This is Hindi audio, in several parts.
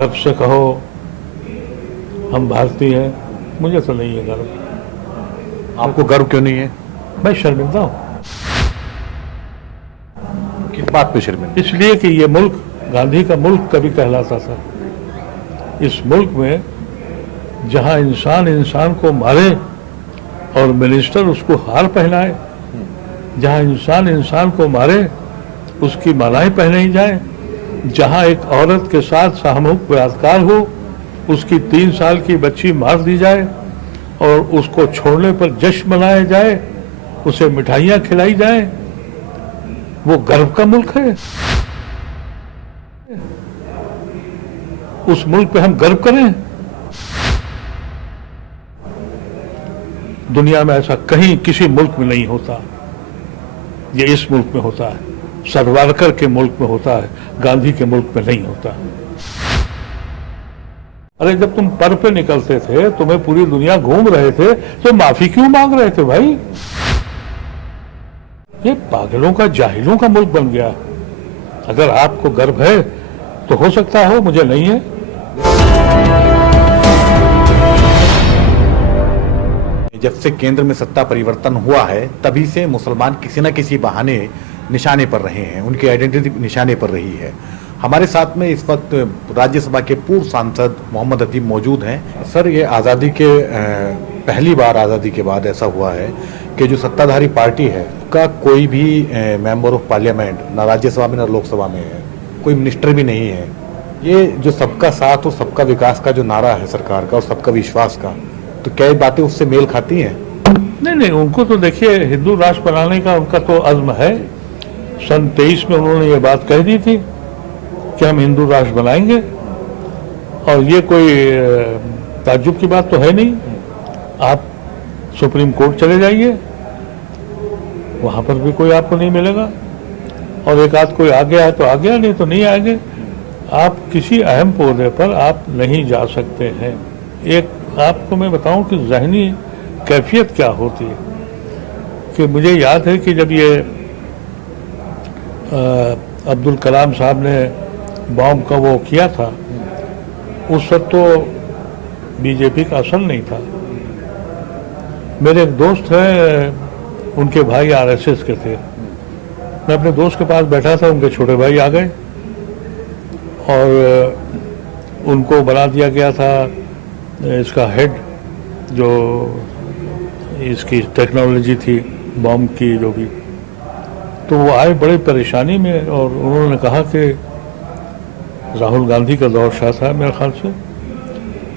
गर्व से कहो हम भारतीय हैं, मुझे तो नहीं है गर्व। आपको गर्व क्यों नहीं है? मैं शर्मिंदा हूँ किस बात पे शर्मिंदा? इसलिए कि ये मुल्क गांधी का मुल्क कभी कहलाता था। इस मुल्क में जहाँ इंसान इंसान को मारे और मिनिस्टर उसको हार पहनाए, जहाँ इंसान इंसान को मारे उसकी मालाएं पहनाई जाए, जहाँ एक औरत के साथ सामूहिक बलात्कार हो, उसकी 3 साल की बच्ची मार दी जाए और उसको छोड़ने पर जश्न मनाया जाए, उसे मिठाइयाँ खिलाई जाए, वो गर्व का मुल्क है। उस मुल्क पे हम गर्व करें। दुनिया में ऐसा कहीं किसी मुल्क में नहीं होता, ये इस मुल्क में होता है। सावरकर के मुल्क में होता है, गांधी के मुल्क में नहीं होता। अरे जब तुम पर पे निकलते थे, तुम्हें पूरी दुनिया घूम रहे थे, तो माफी क्यों मांग रहे थे भाई? ये पागलों का, जाहिलों का मुल्क बन गया। अगर आपको गर्व है तो हो सकता हो, मुझे नहीं है। जब से केंद्र में सत्ता परिवर्तन हुआ है, तभी से मुसलमान किसी न किसी बहाने निशाने पर रहे हैं, उनकी आइडेंटिटी निशाने पर रही है। हमारे साथ में इस वक्त राज्यसभा के पूर्व सांसद मोहम्मद अतीब मौजूद हैं। सर, ये आज़ादी के पहली बार आज़ादी के बाद ऐसा हुआ है कि जो सत्ताधारी पार्टी है का कोई भी मेंबर ऑफ पार्लियामेंट ना राज्यसभा में ना लोकसभा में है, कोई मिनिस्टर भी नहीं है। ये जो सबका साथ और सबका विकास का जो नारा है सरकार का और सबका विश्वास का, तो क्या ये बातें उससे मेल खाती हैं? नहीं, उनको तो देखिए हिंदू राष्ट्र बनाने का उनका तो अज़्म है। सन 23 में उन्होंने ये बात कह दी थी कि हम हिंदू राष्ट्र बनाएंगे, और ये कोई ताज्जुब की बात तो है नहीं। आप सुप्रीम कोर्ट चले जाइए, वहां पर भी कोई आपको नहीं मिलेगा, और एक आध कोई आ गया है तो आ गया, नहीं तो नहीं आएंगे। आप किसी अहम पौधे पर आप नहीं जा सकते हैं। एक आपको मैं बताऊं कि ज़हनी कैफियत क्या होती है, कि मुझे याद है कि जब ये अब्दुल कलाम साहब ने बॉम्ब का वो किया था, उस वक्त तो बीजेपी का असर नहीं था। मेरे एक दोस्त हैं, उनके भाई आरएसएस के थे। मैं अपने दोस्त के पास बैठा था, उनके छोटे भाई आ गए और उनको बना दिया गया था इसका हेड, जो इसकी टेक्नोलॉजी थी बॉम्ब की जो भी। तो वो आए बड़े परेशानी में, और उन्होंने कहा कि राहुल गांधी का दौर शाह था मेरे ख्याल से।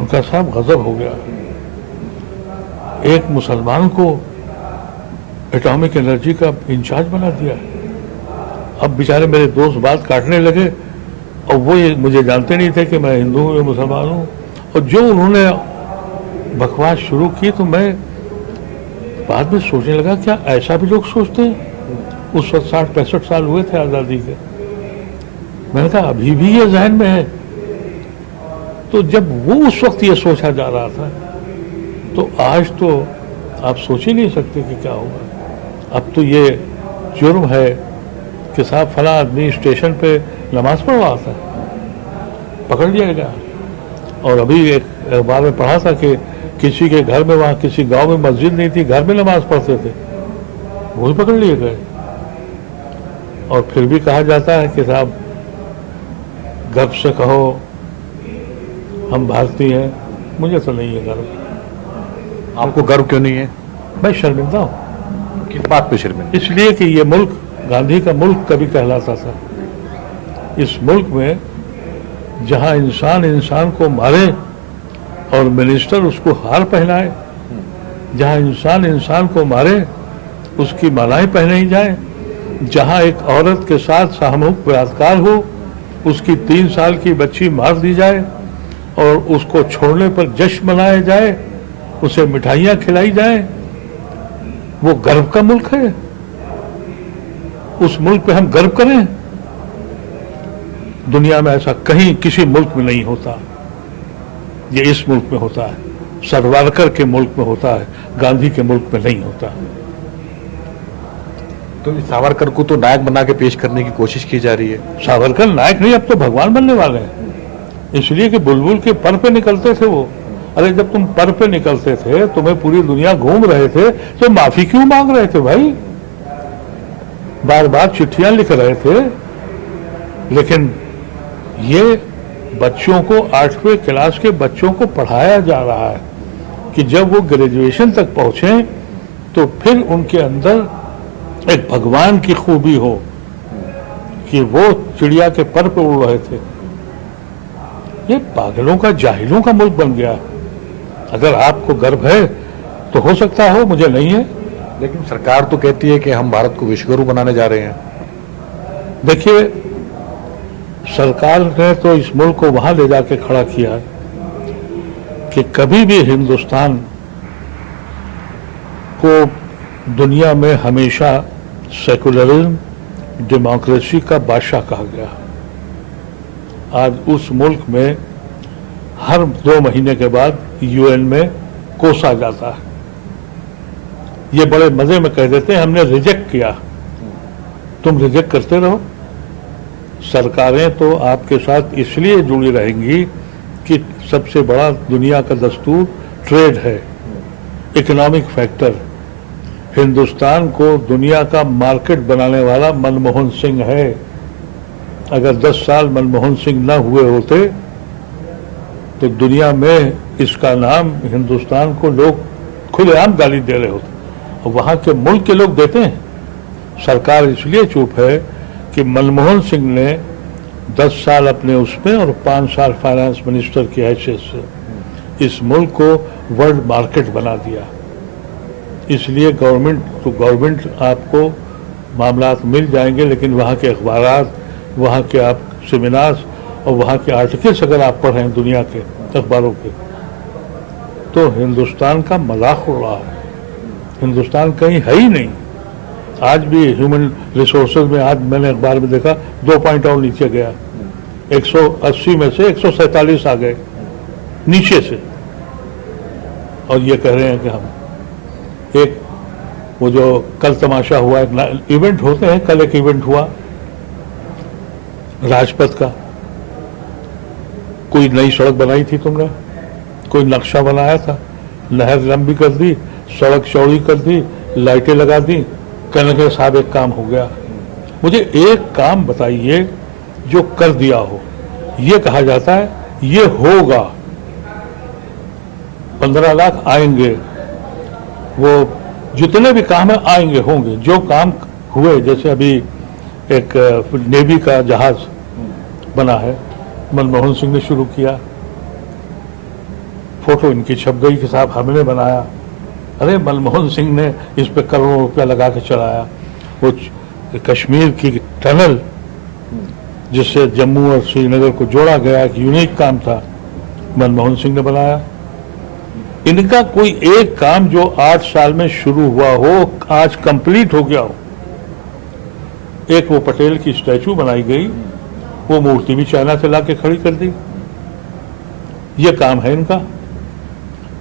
उनका साहब गजब हो गया, एक मुसलमान को एटॉमिक एनर्जी का इंचार्ज बना दिया। अब बेचारे मेरे दोस्त बात काटने लगे, और वो ये मुझे जानते नहीं थे कि मैं हिंदू हूँ या मुसलमान हूँ। और जो उन्होंने बकवास शुरू की, तो मैं बाद में सोचने लगा क्या ऐसा भी लोग सोचते हैं? उस वक्त 60-65 साल हुए थे आज़ादी के। मैंने कहा अभी भी ये जहन में है। तो जब वो उस वक्त ये सोचा जा रहा था, तो आज तो आप सोच ही नहीं सकते कि क्या होगा। अब तो ये जुर्म है कि साहब फला आदमी स्टेशन पे नमाज पढ़ रहा था, पकड़ लिया गया। और अभी एक अखबार में पढ़ा था कि किसी के घर में, वहाँ किसी गांव में मस्जिद नहीं थी, घर में नमाज पढ़ते थे, वो भी पकड़ लिए गए। और फिर भी कहा जाता है कि साहब गर्व से कहो हम भारतीय हैं, मुझे तो नहीं है गर्व। आपको गर्व क्यों नहीं है? मैं शर्मिंदा हूँ। किस बात पे शर्मिंदा? इसलिए कि ये मुल्क गांधी का मुल्क कभी कहलाता था। इस मुल्क में जहाँ इंसान इंसान को मारे और मिनिस्टर उसको हार पहनाए, जहाँ इंसान इंसान को मारे उसकी मालाएं पहनाई जाए, जहाँ एक औरत के साथ सामूहिक बलात्कार हो, उसकी 3 साल की बच्ची मार दी जाए और उसको छोड़ने पर जश्न मनाया जाए, उसे मिठाइयाँ खिलाई जाए, वो गर्व का मुल्क है। उस मुल्क पे हम गर्व करें। दुनिया में ऐसा कहीं किसी मुल्क में नहीं होता, ये इस मुल्क में होता है। सावरकर के मुल्क में होता है, गांधी के मुल्क में नहीं होता। तो सावरकर को तो नायक बना के पेश करने की कोशिश की जा रही है। सावरकर नायक नहीं, अब तो भगवान बनने वाले हैं। इसलिए कि बुलबुल के पर पे निकलते थे वो। अरे जब तुम पर पे निकलते थे, तुम्हें पूरी दुनिया घूम रहे थे, तो माफी क्यों मांग रहे थे भाई? बार बार चिट्ठियां लिख रहे थे। लेकिन ये बच्चों को, 8वीं क्लास के बच्चों को पढ़ाया जा रहा है कि जब वो ग्रेजुएशन तक पहुंचे तो फिर उनके अंदर एक भगवान की खूबी हो कि वो चिड़िया के पर पे उड़ रहे थे। ये पागलों का, जाहिलों का मुल्क बन गया। अगर आपको गर्व है तो हो सकता हो, मुझे नहीं है। लेकिन सरकार तो कहती है कि हम भारत को विश्वगुरु बनाने जा रहे हैं। देखिए, सरकार ने तो इस मुल्क को वहां ले जाके खड़ा किया कि कभी भी हिंदुस्तान को दुनिया में हमेशा सेकुलरिज्म, डेमोक्रेसी का बादशाह कहा गया। आज उस मुल्क में हर 2 महीने के बाद यूएन में कोसा जाता है। ये बड़े मजे में कह देते हैं हमने रिजेक्ट किया। तुम रिजेक्ट करते रहो। सरकारें तो आपके साथ इसलिए जुड़ी रहेंगी कि सबसे बड़ा दुनिया का दस्तूर ट्रेड है, इकोनॉमिक फैक्टर। हिंदुस्तान को दुनिया का मार्केट बनाने वाला मनमोहन सिंह है। अगर 10 साल मनमोहन सिंह न हुए होते तो दुनिया में इसका नाम, हिंदुस्तान को लोग खुलेआम गाली दे रहे होते। और वहाँ के मुल्क के लोग देते हैं। सरकार इसलिए चुप है कि मनमोहन सिंह ने 10 साल अपने उसमें और 5 साल फाइनेंस मिनिस्टर की हैसियत से इस मुल्क को वर्ल्ड मार्केट बना दिया। इसलिए गवर्नमेंट आपको मामलात मिल जाएंगे, लेकिन वहाँ के अखबारात, वहाँ के आप सेमिनार्स और वहाँ के आर्टिकल्स अगर आप पढ़ें दुनिया के अखबारों के, तो हिंदुस्तान का मजाक हो रहा है। हिंदुस्तान कहीं है ही नहीं। आज भी ह्यूमन रिसोर्सेज में, आज मैंने अखबार में देखा 2 पॉइंट और नीचे गया। 180 में से 147 आ गए नीचे से। और ये कह रहे हैं कि हम एक, वो जो कल तमाशा हुआ, एक इवेंट होते हैं, कल एक इवेंट हुआ राजपथ का। कोई नई सड़क बनाई थी तुमने, कोई नक्शा बनाया था, नहर लंबी कर दी, सड़क चौड़ी कर दी, लाइटें लगा दी, कहने के साहब एक काम हो गया। मुझे एक काम बताइए जो कर दिया हो। ये कहा जाता है ये होगा, 15 लाख आएंगे, वो जितने भी काम है आएंगे, होंगे। जो काम हुए, जैसे अभी एक नेवी का जहाज बना है, मनमोहन सिंह ने शुरू किया, फोटो इनकी छप गई कि साहब हमने बनाया। अरे मनमोहन सिंह ने इस पे करोड़ों रुपया लगा के चलाया। वो कश्मीर की टनल जिससे जम्मू और श्रीनगर को जोड़ा गया, एक यूनिक काम था, मनमोहन सिंह ने बनाया। इनका कोई एक काम जो 8 साल में शुरू हुआ हो, आज कंप्लीट हो गया हो। एक वो पटेल की स्टैचू बनाई गई, वो मूर्ति भी चाइना से लाके खड़ी कर दी। ये काम है इनका।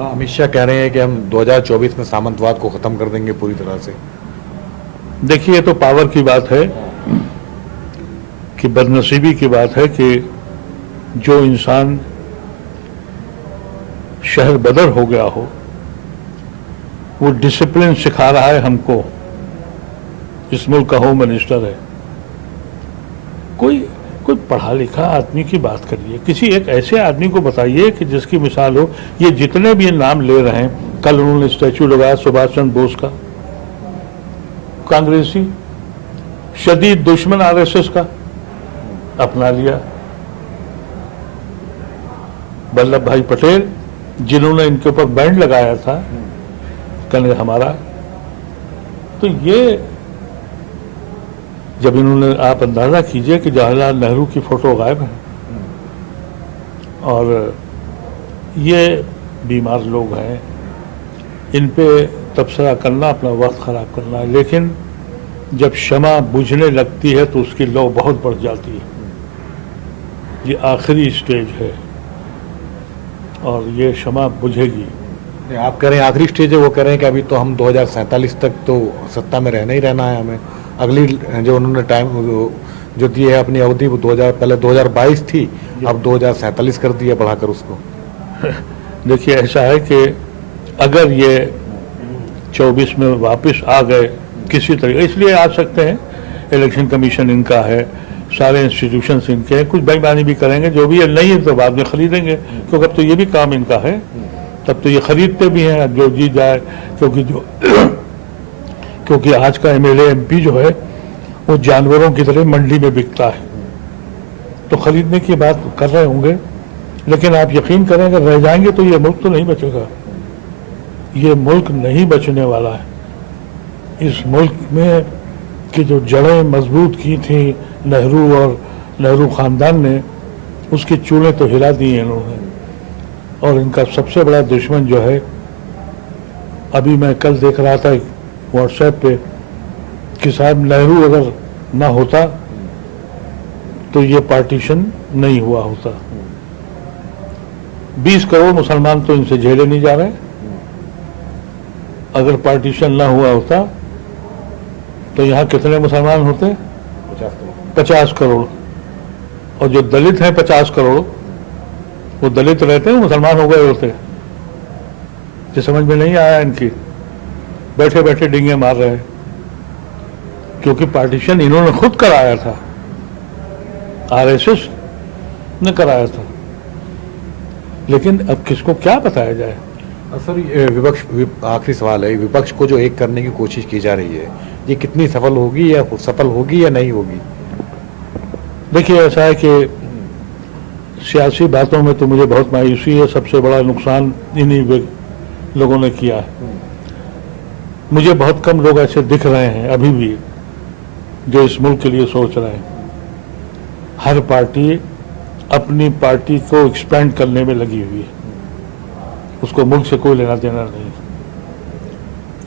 अमित शाह कह रहे हैं कि हम 2024 में सामंतवाद को खत्म कर देंगे पूरी तरह से। देखिए, ये तो पावर की बात है कि बदनसीबी की बात है कि जो इंसान शहर बदर हो गया हो, वो डिसिप्लिन सिखा रहा है हमको। इस मुल्क का होम मिनिस्टर है। कोई पढ़ा लिखा आदमी की बात करिए, किसी एक ऐसे आदमी को बताइए कि जिसकी मिसाल हो। ये जितने भी नाम ले रहे हैं, कल उन्होंने स्टैचू लगाया सुभाष चंद्र बोस का, कांग्रेसी, शदीद दुश्मन आरएसएस का, अपना लिया। वल्लभ भाई पटेल, जिन्होंने इनके ऊपर बैंड लगाया था, कहने हमारा। तो ये जब इन्होंने, आप अंदाजा कीजिए कि जवाहरलाल नेहरू की फोटो गायब है, और ये बीमार लोग हैं, इन पे तबसरा करना अपना वक्त खराब करना है। लेकिन जब शमा बुझने लगती है तो उसकी लौ बहुत बढ़ जाती है। ये आखिरी स्टेज है और ये शमा बुझेगी। आप कह रहे हैं आखिरी स्टेज है, वो कह रहे हैं कि अभी तो हम 2047 तक तो सत्ता में रहना ही रहना है हमें। अगली जो उन्होंने टाइम जो दी है अपनी अवधि वो 2000 पहले 2022 थी, अब 2047 कर दिया बढ़ाकर उसको। देखिए ऐसा है कि अगर ये 24 में वापस आ गए किसी तरीके, इसलिए आ सकते हैं, इलेक्शन कमीशन इनका है, सारे इंस्टीट्यूशंस इनके हैं, कुछ बेईमानी भी करेंगे, जो भी है नहीं है तो बाद में खरीदेंगे, क्योंकि अब तो ये भी काम इनका है, तब तो ये खरीदते भी हैं जो जीत जाए, क्योंकि आज का एमएलए एमपी जो है वो जानवरों की तरह मंडी में बिकता है, तो खरीदने की बात कर रहे होंगे। लेकिन आप यकीन करें अगर रह जाएंगे तो ये मुल्क तो नहीं बचेगा, ये मुल्क नहीं बचने वाला है। इस मुल्क में की जो जड़ें मजबूत की थी नेहरू और नेहरू खानदान ने, उसकी चूल्हे तो हिला दी हैं इन्होंने। और इनका सबसे बड़ा दुश्मन जो है, अभी मैं कल देख रहा था व्हाट्सएप पे कि साहब नेहरू अगर ना होता तो ये पार्टीशन नहीं हुआ होता। 20 करोड़ मुसलमान तो इनसे झेले नहीं जा रहे, अगर पार्टीशन ना हुआ होता तो यहाँ कितने मुसलमान होते? 50 करोड़। और जो दलित हैं 50 करोड़, वो दलित रहते हैं मुसलमान हो गए होते। ये समझ में नहीं आया इनकी, बैठे बैठे डिंगे मार रहे हैं, क्योंकि पार्टीशन इन्होंने खुद कराया था, आरएसएस ने कराया था। लेकिन अब किसको क्या बताया जाए? सर विपक्ष, आखिरी सवाल है, विपक्ष को जो एक करने की कोशिश की जा रही है, ये कितनी सफल होगी या नहीं होगी? देखिए ऐसा है कि सियासी बातों में तो मुझे बहुत मायूसी है, सबसे बड़ा नुकसान इन्हीं लोगों ने किया है। मुझे बहुत कम लोग ऐसे दिख रहे हैं अभी भी जो इस मुल्क के लिए सोच रहे हैं। हर पार्टी अपनी पार्टी को एक्सपेंड करने में लगी हुई है, उसको मुल्क से कोई लेना देना नहीं।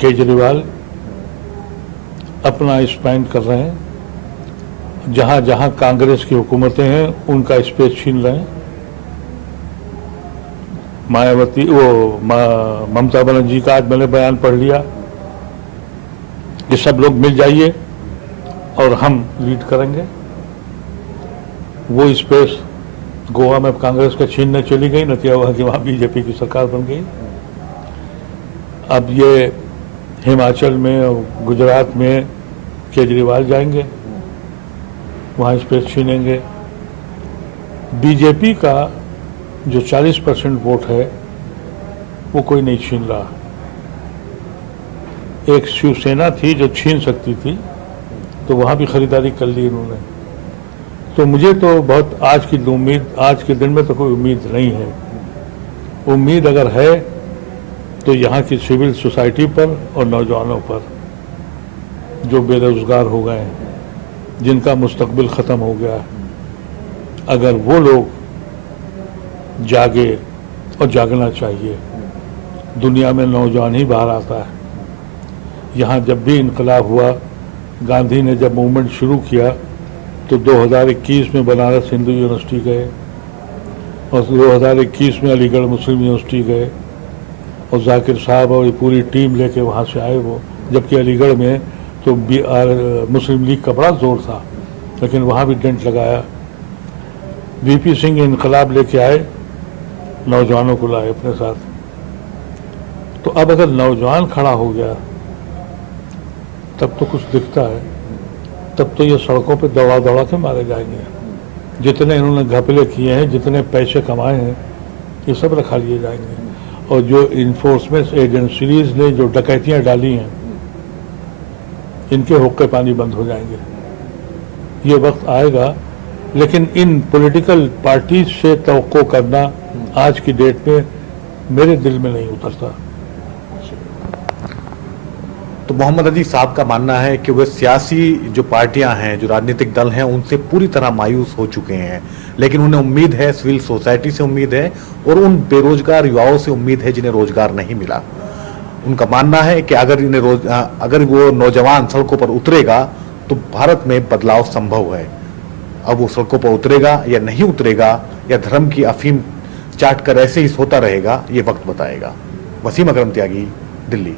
केजरीवाल अपना एक्सपेंड कर रहे हैं, जहां जहां कांग्रेस की हुकूमतें हैं उनका स्पेस छीन रहे हैं। मायावती ममता बनर्जी का आज मैंने बयान पढ़ लिया कि सब लोग मिल जाइए और हम लीड करेंगे। वो स्पेस गोवा में कांग्रेस का छीनने चली गई, नतीजा हुआ कि वहां बीजेपी की सरकार बन गई। अब ये हिमाचल में और गुजरात में केजरीवाल जाएंगे, वहां स्पेस छीनेंगे। बीजेपी का जो 40% वोट है वो कोई नहीं छीन रहा। एक शिवसेना थी जो छीन सकती थी, तो वहां भी खरीदारी कर ली इन्होंने। तो मुझे तो बहुत आज के दिन में तो कोई उम्मीद नहीं है। उम्मीद अगर है तो यहाँ की सिविल सोसाइटी पर और नौजवानों पर जो बेरोजगार हो गए हैं, जिनका मुस्तकबिल ख़त्म हो गया है, अगर वो लोग जागे, और जागना चाहिए। दुनिया में नौजवान ही बाहर आता है। यहाँ जब भी इनकलाब हुआ, गांधी ने जब मूवमेंट शुरू किया तो 2021 में बनारस हिंदू यूनिवर्सिटी गए और 2021 में अलीगढ़ मुस्लिम यूनिवर्सिटी गए, और जाकिर साहब और ये पूरी टीम लेके वहाँ से आए वो। जबकि अलीगढ़ में तो मुस्लिम लीग का बड़ा जोर था, लेकिन वहाँ भी डेंट लगाया। वीपी सिंह इनकलाब लेके आए, नौजवानों को लाए अपने साथ। तो अब अगर नौजवान खड़ा हो गया तब तो कुछ दिखता है, तब तो ये सड़कों पे दौड़ा दौड़ा के मारे जाएंगे। जितने इन्होंने घपले किए हैं, जितने पैसे कमाए हैं, ये सब रखा लिए जाएंगे। और जो इन्फोर्समेंट एजेंसीज ने जो डकैतियां डाली हैं, इनके हुक्के पानी बंद हो जाएंगे। ये वक्त आएगा, लेकिन इन पॉलिटिकल पार्टीज से तवक्को करना आज की डेट में मेरे दिल में नहीं उतरता। तो मोहम्मद अजीज साहब का मानना है कि वे सियासी जो पार्टियां हैं, जो राजनीतिक दल हैं, उनसे पूरी तरह मायूस हो चुके हैं, लेकिन उन्हें उम्मीद है, सिविल सोसाइटी से उम्मीद है और उन बेरोजगार युवाओं से उम्मीद है जिन्हें रोजगार नहीं मिला। उनका मानना है कि अगर वो नौजवान सड़कों पर उतरेगा तो भारत में बदलाव संभव है। अब वो सड़कों पर उतरेगा या नहीं उतरेगा, या धर्म की अफीम चाट कर ऐसे ही सोता रहेगा, ये वक्त बताएगा। वसीम अकरम त्यागी, दिल्ली।